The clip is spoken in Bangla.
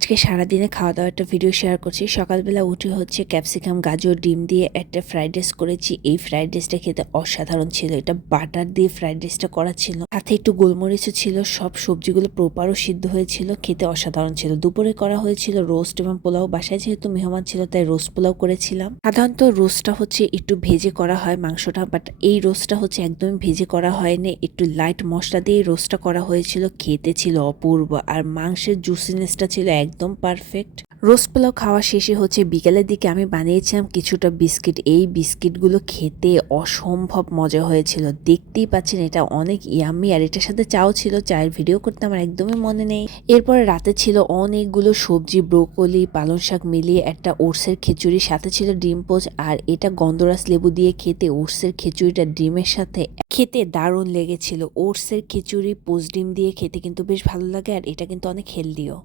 আজকে সারাদিনে খাওয়া দাওয়ার একটা ভিডিও শেয়ার করছি। সকালবেলা উঠে হচ্ছে ক্যাপসিকাম, গাজর, ডিম দিয়ে একটা ফ্রাইড রাইস করেছি। এই ফ্রাইড রাইসটা খেতে অসাধারণ ছিল। এটা বাটার দিয়ে ফ্রাইড রাইসটা করা ছিল, সাথে একটু গোলমরিচও ছিল। সব সবজিগুলো প্রপারও সিদ্ধ হয়েছিল, খেতে অসাধারণ ছিল। দুপুরে করা হয়েছিল রোস্ট এবং পোলাও। বাসায় যেহেতু মেহমান ছিল তাই রোস্ট পোলাও করেছিলাম। সাধারণত রোস্টটা হচ্ছে একটু ভেজে করা হয় মাংসটা, বাট এই রোস্টটা হচ্ছে একদমই ভেজে করা হয়নি, একটু লাইট মশলা দিয়ে রোস্টটা করা হয়েছিল। খেতে ছিল অপূর্ব, আর মাংসের জুসিনেসটা ছিল একদম পারফেক্ট। রোস্ট পোলাও খাওয়া শেষে হচ্ছে বিকেলের দিকে আমি বানিয়েছিলাম কিছুটা বিস্কিট। এই বিস্কিটগুলো খেতে অসম্ভব মজা হয়েছিল। দেখতেই পাচ্ছেন এটা অনেক ইয়াম্মি, আর এটার সাথে চাও ছিল। চায়ের ভিডিও করতে আমার একদমই মনে নেই। এরপরে রাতে ছিল অনেকগুলো সবজি, ব্রোকলি, পালং শাক মিলিয়ে একটা ওটসের খিচুড়ি, সাথে ছিল ডিম পোচ। আর এটা গন্ধরাস লেবু দিয়ে খেতে ওটসের খিচুড়িটা ডিমের সাথে খেতে দারুণ লেগেছিল। ওটসের খিচুড়ি পোচ ডিম দিয়ে খেতে কিন্তু বেশ ভালো লাগে, আর এটা কিন্তু অনেক হেলদিও।